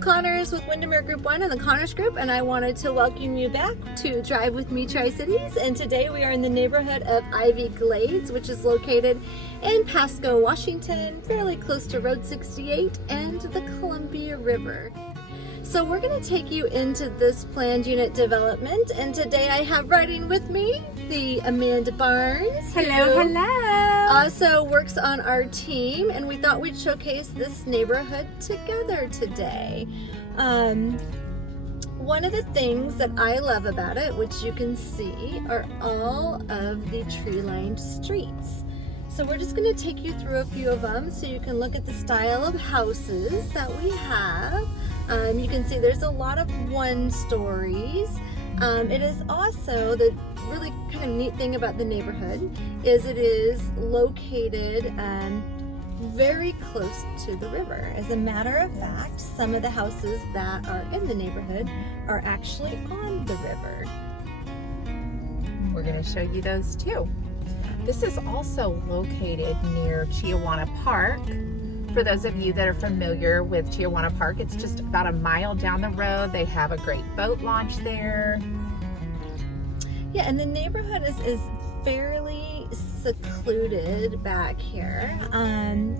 Connors with Windermere Group 1 and the Connors Group, and I wanted to welcome you back to Drive With Me Tri-Cities. And today we are in the neighborhood of Ivy Glades, which is located in Pasco, Washington, fairly close to Road 68 and the Columbia River. So we're going to take you into this planned unit development, and today I have riding with me the Amanda Barnes. Hello. Also works on our team, and we thought we'd showcase this neighborhood together today. One of the things that I love about it, which you can see, are all of the tree-lined streets. So we're just going to take you through a few of them so you can look at the style of houses that we have. You can see there's a lot of one-stories. It is also, the really kind of neat thing about the neighborhood is it is located very close to the river. As a matter of fact, some of the houses that are in the neighborhood are actually on the river. We're going to show you those too. This is also located near Chiawana Park. For those of you that are familiar with Chiawana Park, it's just about a mile down the road. They have a great boat launch there. Yeah, and the neighborhood is fairly secluded back here.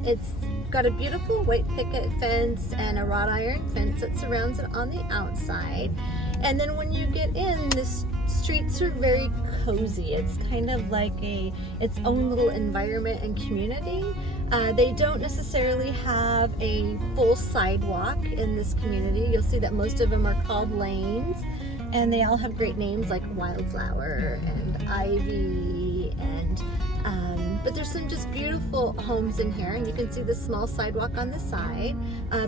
It's got a beautiful white picket fence and a wrought iron fence that surrounds it on the outside. And then when you get in, the streets are very cozy. It's kind of like its own little environment and community. They don't necessarily have a full sidewalk in this community. You'll see that most of them are called lanes, and they all have great names like Wildflower and Ivy, and but there's some just beautiful homes in here, and you can see the small sidewalk on the side,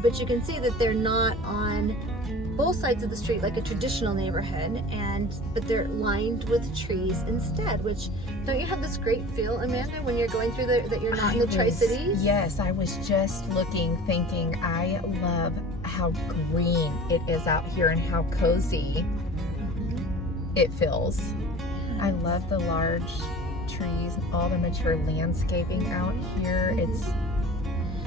but you can see that they're not on both sides of the street like a traditional neighborhood, but they're lined with trees instead, which, don't you have this great feel, Amanda, when you're going through that you're not in the Tri-Cities? Yes, I was just looking, thinking, I love how green it is out here and how cozy it feels. I love the large trees, all the mature landscaping out here.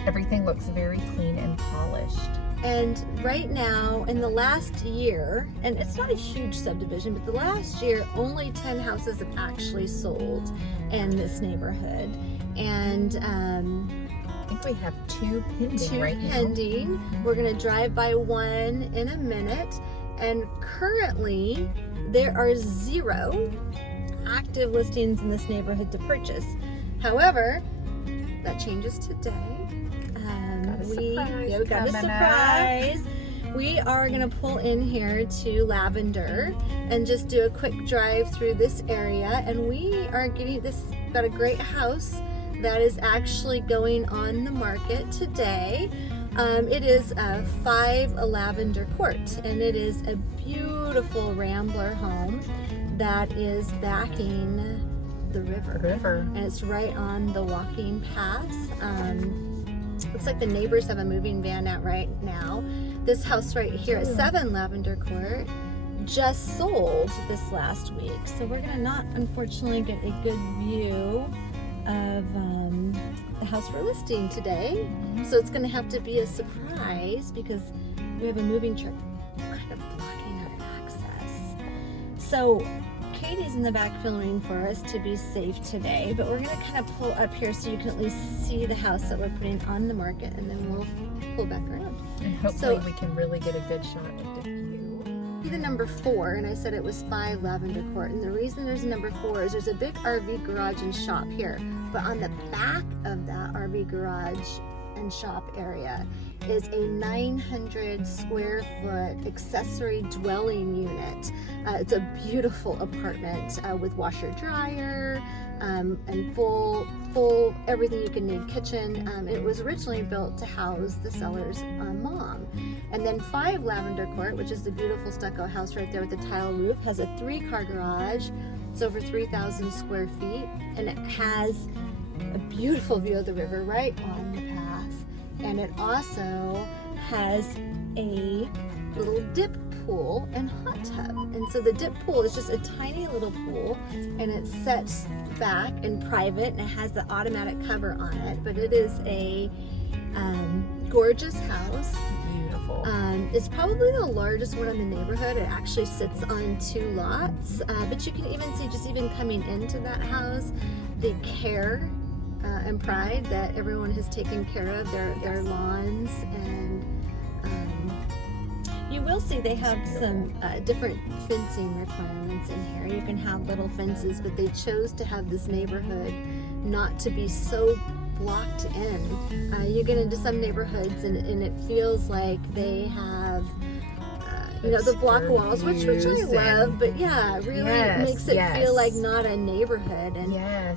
Everything looks very clean and polished. And right now, in the last year, and it's not a huge subdivision, but the last year, only 10 houses have actually sold in this neighborhood. And I think we have two pending right now. We're going to drive by one in a minute. And currently, there are 0 active listings in this neighborhood to purchase. However, that changes today. We got a surprise. We are going to pull in here to Lavender and just do a quick drive through this area, and we are got a great house that is actually going on the market today. It is 5 Lavender Court, and it is a beautiful rambler home that is backing the river. And it's right on the walking paths. Looks like the neighbors have a moving van out right now. This house right here at 7 Lavender Court just sold this last week. So we're gonna not, unfortunately, get a good view of the house we're listing today. So it's gonna have to be a surprise because we have a moving truck kind of blocking our access. So Katie's in the back filming for us to be safe today, but we're gonna kind of pull up here so you can at least see the house that we're putting on the market, and then we'll pull back around. And hopefully we can really get a good shot of the view. See the number 4, and I said it was 5 Lavender Court, and the reason there's a number 4 is there's a big RV garage and shop here, but on the back of that RV garage and shop area is a 900 square foot accessory dwelling unit. It's a beautiful apartment with washer dryer and full everything you can need, kitchen. It was originally built to house the seller's mom. And then 5 Lavender Court, which is the beautiful stucco house right there with the tile roof, has a 3-car garage. It's over 3,000 square feet, and it has a beautiful view of the river right on the path. And it also has a little dip pool and hot tub. And so the dip pool is just a tiny little pool, and it's set back and private, and it has the automatic cover on it. But it is a gorgeous house. Beautiful. beautiful. It's probably the largest one in the neighborhood. It actually sits on 2 lots, but you can even see, just even coming into that house, the care and pride that everyone has taken care of their lawns. And you will see they have some different fencing requirements in here. You can have little fences, but they chose to have this neighborhood not to be so blocked in. You get into some neighborhoods and it feels like they have the block walls, which I love, but yeah, it really makes it feel like not a neighborhood. And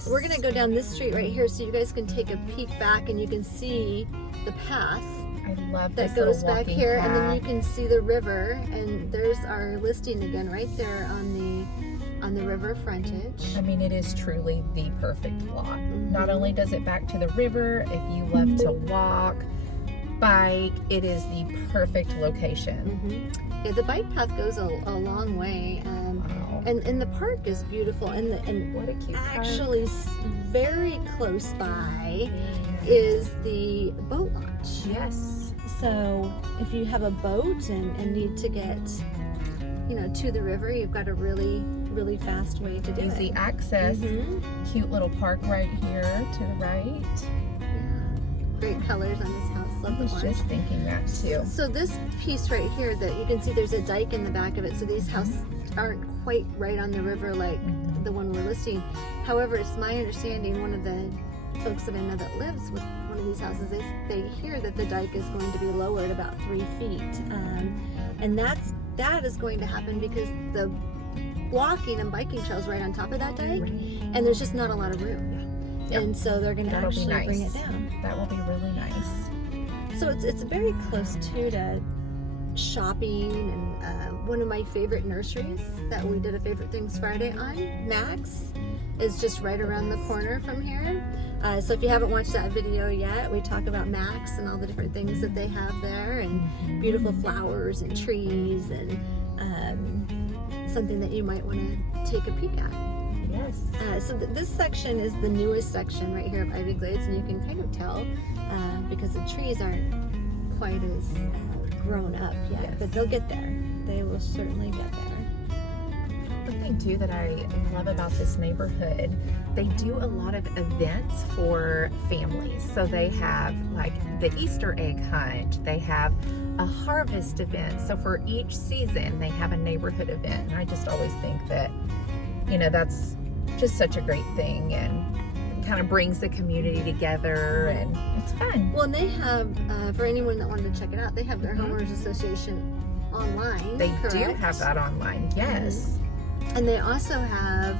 we're gonna go down this street right here so you guys can take a peek back and you can see the path I love that goes back here, and then you can see the river, and there's our listing again right there on the river frontage. I mean, it is truly the perfect lot. Not only does it back to the river, if you love to walk, bike, it is the perfect location. Yeah, the bike path goes a long way, and the park is beautiful. And what a cute actually very close by is the boat launch. Yes. So if you have a boat and need to get to the river, you've got a really fast way to do it. Easy access. Cute little park right here to the right. Yeah. Great colors on this house. Love the orange. I was just thinking that too. So this piece right here that you can see, there's a dike in the back of it. So these houses aren't quite right on the river like the one we're listing. However, it's my understanding, one of the folks that I know that lives with one of these houses, they hear that the dike is going to be lowered about 3 feet. And that is going to happen because the walking and biking trails right on top of that dike, and there's just not a lot of room. And so they're going to actually bring it down. That will be really nice. So it's very close too to shopping, and one of my favorite nurseries that we did a Favorite Things Friday on, Max, is just right around the corner from here. So if you haven't watched that video yet, we talk about Max and all the different things that they have there, and beautiful flowers and trees, and something that you might want to take a peek at. Yes. So this section is the newest section right here of Ivy Glades, and you can kind of tell because the trees aren't quite as grown up yet, but they'll get there. They will certainly get there. One thing too that I love about this neighborhood, they do a lot of events for families. So they have like the Easter egg hunt, they have a harvest event. So for each season they have a neighborhood event, and I just always think that that's just such a great thing, and kind of brings the community together, and it's fun. Well, and they have, for anyone that wanted to check it out, they have their homeowners association online. They correct? do have that online, yes. And they also have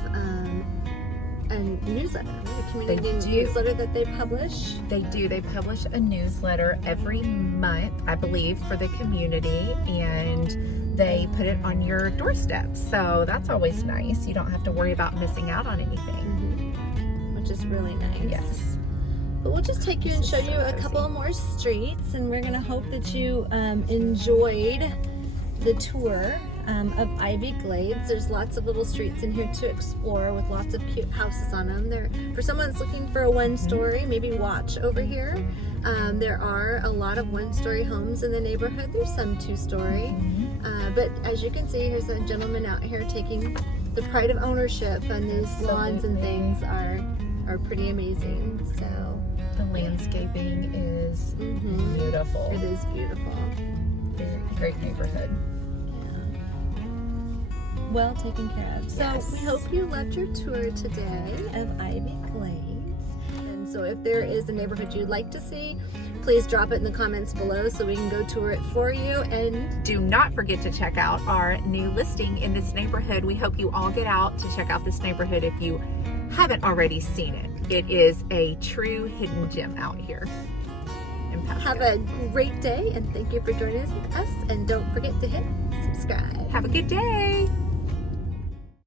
a newsletter, a community newsletter that they publish. They do. They publish a newsletter every month, I believe, for the community, and they put it on your doorstep. So that's always nice. You don't have to worry about missing out on anything. Which is really nice. Yes. But we'll just take you and show you a couple more streets, and we're going to hope that you enjoyed the tour of Ivy Glades. There's lots of little streets in here to explore with lots of cute houses on them. For someone that's looking for a one-story, maybe watch over here. There are a lot of one-story homes in the neighborhood. There's some two-story. But as you can see, here's a gentleman out here taking the pride of ownership, and these lawns and things are pretty amazing. So the landscaping is beautiful. It is beautiful. Great neighborhood. Well taken care of. So yes. We hope you loved your tour today of Ivy Glades. And so if there is a neighborhood you'd like to see, please drop it in the comments below so we can go tour it for you. And do not forget to check out our new listing in this neighborhood. We hope you all get out to check out this neighborhood if you haven't already seen it. It is a true hidden gem out here in Pasco. Have a great day, and thank you for joining us. And don't forget to hit subscribe. Have a good day.